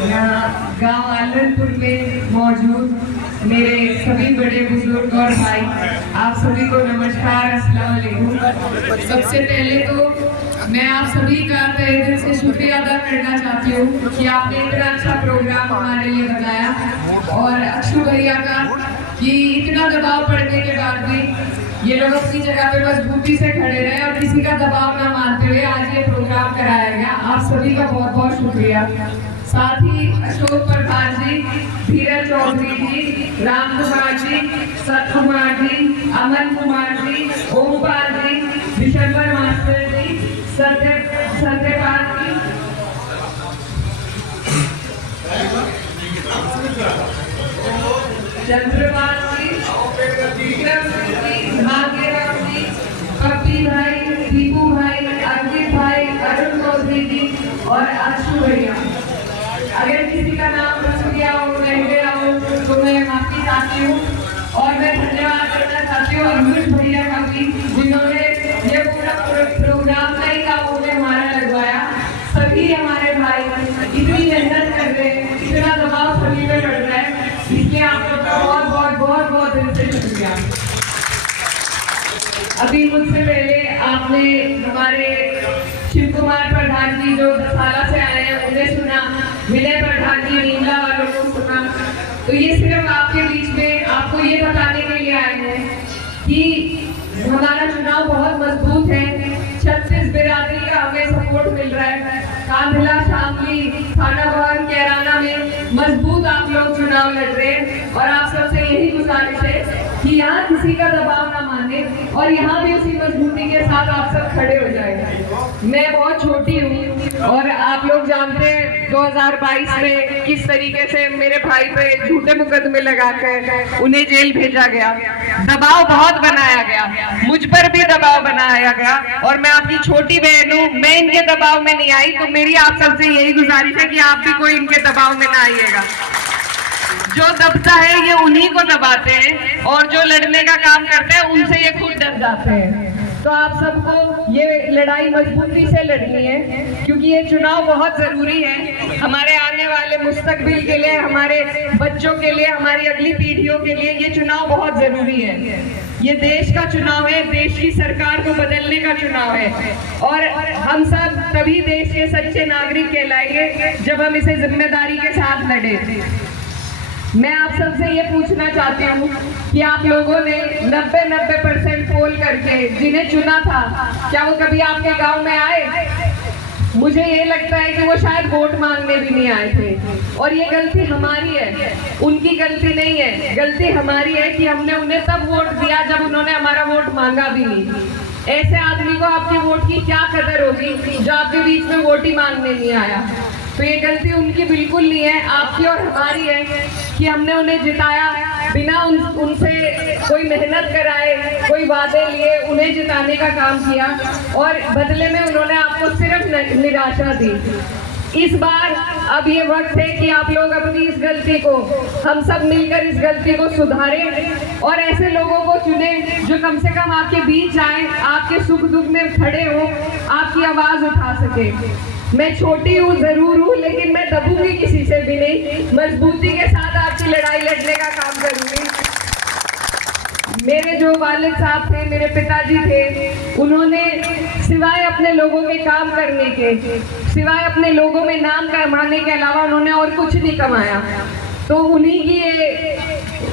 यहाँ गांव आलनपुर में मौजूद मेरे सभी बड़े बुजुर्ग और भाई, आप सभी को नमस्कार, अस्सलाम वालेकुम। सबसे पहले तो मैं आप सभी का तहे दिल से शुक्रिया अदा करना चाहती हूँ कि आपने इतना अच्छा प्रोग्राम हमारे लिए बनाया, और अक्षु भैया का कि इतना दबाव पड़ने के बाद भी ये लोग अपनी जगह पे मजबूती से खड़े रहे और किसी का दबाव ना मानते हुए आज ये प्रोग्राम कराया गया। आप सभी का बहुत बहुत शुक्रिया। साथ ही अशोक प्रधान जी, धीरज चौधरी जी, राम कुमार जी, सत कुमार जी, अमन कुमार जी, ओमपाल जी, विशंबर मास्टर जी, सत्यपाल जी, चंद्रपाल जी, विक्रम जी, भाग्यराम जी, पप्पी भाई, दीपू भाई, अंकित भाई, अरुण चौधरी जी और अक्षु भैया। अगर किसी का नाम बच गया हो, रह गया हो तो मैं माफी चाहती हूँ, और मैं धन्यवाद करना चाहती हूँ अमृत भैया का भी, जिन्होंने ये पूरा प्रोग्राम नई कामों में हमारा लगवाया। सभी हमारे भाई इतनी मेहनत कर रहे हैं, इतना दबाव सभी पे पड़ रहा है, इसलिए आप लोग का बहुत बहुत बहुत बहुत दिल से शुक्रिया। अभी मुझसे पहले आपने हमारे शिव कुमार प्रधान जी जो धसाला से आए हैं उन्हें सुना, विनय प्रधान जी नीमला वालों को सुना। तो ये सिर्फ आपके बीच में आपको ये बताने के लिए आए हैं कि हमारा चुनाव बहुत मजबूत है। 36 बिरादरी का हमें सपोर्ट मिल रहा है। कांधला, शामली, थाना भवन, कैराना में मजबूत आप लोग चुनाव लड़ रहे हैं, और आप सबसे यही गुजारिश है कि यहाँ किसी का दबाव ना माने और यहाँ भी उसी मजबूती के साथ आप सब खड़े हो जाए। मैं बहुत छोटी हूँ और आप लोग जानते हैं 2022 में किस तरीके से मेरे भाई पे झूठे मुकदमे लगाकर उन्हें जेल भेजा गया, दबाव बहुत बनाया गया, मुझ पर भी दबाव बनाया गया, और मैं आपकी छोटी बहन हूँ, मैं इनके दबाव में नहीं आई। तो मेरी आप सबसे यही गुजारिश है कि आप भी कोई इनके दबाव में ना आइएगा। जो दबता है ये उन्हीं को दबाते हैं, और जो लड़ने का काम करते हैं उनसे ये खुद डर जाते हैं। तो आप सबको ये लड़ाई मजबूती से लड़नी है, क्योंकि ये चुनाव बहुत जरूरी है हमारे आने वाले मुस्तकबिल के लिए, हमारे बच्चों के लिए, हमारी अगली पीढ़ियों के लिए ये चुनाव बहुत जरूरी है। ये देश का चुनाव है, देश की सरकार को बदलने का चुनाव है, और हम सब तभी देश के सच्चे नागरिक कहलाएंगे जब हम इसे जिम्मेदारी के साथ लड़े। मैं आप सबसे ये पूछना चाहती हूँ कि आप लोगों ने 90% पोल करके जिन्हें चुना था, क्या वो कभी आपके गांव में आए? मुझे ये लगता है कि वो शायद वोट मांगने भी नहीं आए थे, और ये गलती हमारी है, उनकी गलती नहीं है। गलती हमारी है कि हमने उन्हें तब वोट दिया जब उन्होंने हमारा वोट मांगा भी नहीं। ऐसे आदमी को आपके वोट की क्या कदर होगी जो आपके बीच में वोट ही मांगने नहीं आया? तो ये गलती उनकी बिल्कुल नहीं है, आपकी और हमारी है कि हमने उन्हें जिताया बिना उनसे कोई मेहनत कराए, कोई वादे लिए, उन्हें जिताने का काम किया, और बदले में उन्होंने आपको सिर्फ निराशा दी। इस बार अब ये वक्त है कि आप लोग अपनी इस गलती को, हम सब मिलकर इस गलती को सुधारें, और ऐसे लोगों को चुनें जो कम से कम आपके बीच आए, आपके सुख दुख में खड़े हो, आपकी आवाज उठा सके। मैं छोटी हूँ जरूर हूँ, लेकिन मैं दबूंगी किसी से भी नहीं, मजबूती के साथ आपकी लड़ाई लड़ने का काम करूंगी। मेरे जो वालिद साहब थे, मेरे पिताजी थे, उन्होंने सिवाय अपने लोगों के काम करने के, सिवाय अपने लोगों में नाम कमाने के अलावा उन्होंने और कुछ नहीं कमाया। तो उन्हीं की ये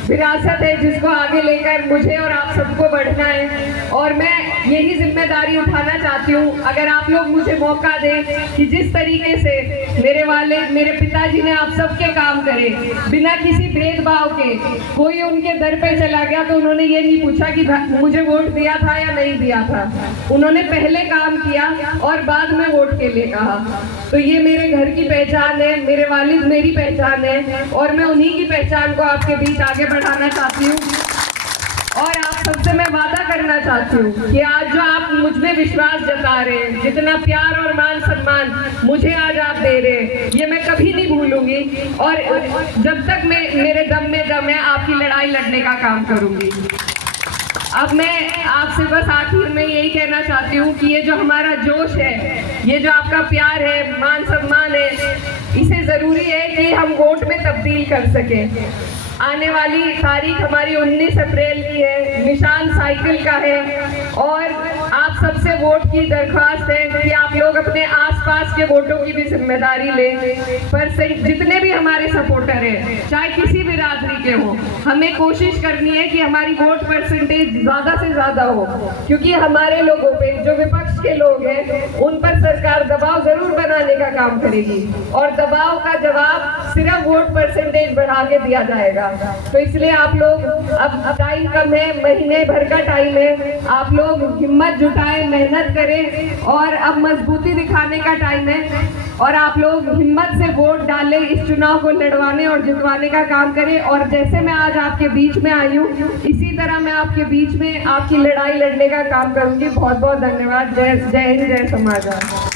विरासत है जिसको आगे लेकर मुझे और आप सबको बढ़ना है, और मैं यही जिम्मेदारी उठाना चाहती हूँ। अगर आप लोग मुझे मौका दें कि जिस तरीके से मेरे पिताजी ने आप सबके काम करे बिना किसी भेदभाव के, कोई उनके दर पे चला गया तो उन्होंने ये नहीं पूछा कि मुझे वोट दिया था या नहीं दिया था, उन्होंने पहले काम किया और बाद में वोट के लिए कहा। तो ये मेरे घर की पहचान है, मेरे वालिद मेरी पहचान है, और मैं उन्हीं की पहचान को आपके बीच आगे बढ़ाना चाहती हूँ। और आप सबसे मैं वादा करना चाहती हूँ कि आज जो आप मुझ में विश्वास जता रहे हैं, जितना प्यार और मान सम्मान मुझे आज आप दे रहे हैं, ये मैं कभी नहीं भूलूंगी, और जब तक मैं मेरे दम में दम है आपकी लड़ाई लड़ने का काम करूंगी। अब मैं आपसे बस आखिर में यही कहना चाहती हूँ कि ये जो हमारा जोश है, ये जो आपका प्यार है, मान सम्मान है, इसे ज़रूरी है कि हम वोट में तब्दील कर सकें। आने वाली तारीख हमारी 19 अप्रैल की है, निशान साइकिल का है और आप सबसे वोट की दरख्वास्त है कि आप लोग अपने आसपास के वोटों की भी जिम्मेदारी लें। पर जितने भी हमारे सपोर्टर हैं, चाहे किसी भी बिरादरी के हों, हमें कोशिश करनी है कि हमारी वोट परसेंटेज ज़्यादा से ज़्यादा हो, क्योंकि हमारे लोगों पे, जो विपक्ष के लोग हैं, उन पर सरकार दबाव ज़रूर बनाने का काम करेगी और दबाव का जवाब सिर्फ वोट परसेंटेज बढ़ा के दिया जाएगा। तो इसलिए आप लोग, अब टाइम कम है, महीने भर का टाइम है, आप लोग हिम्मत जुटाएं, मेहनत करें और अब मजबूती दिखाने का टाइम है और आप लोग हिम्मत से वोट डालें, इस चुनाव को लड़वाने और जितवाने का काम करें। और जैसे मैं आज आपके बीच में आई हूँ, इसी तरह मैं आपके बीच में आपकी लड़ाई लड़ने का काम करूंगी। बहुत बहुत धन्यवाद। जय हिंद, जय समाज।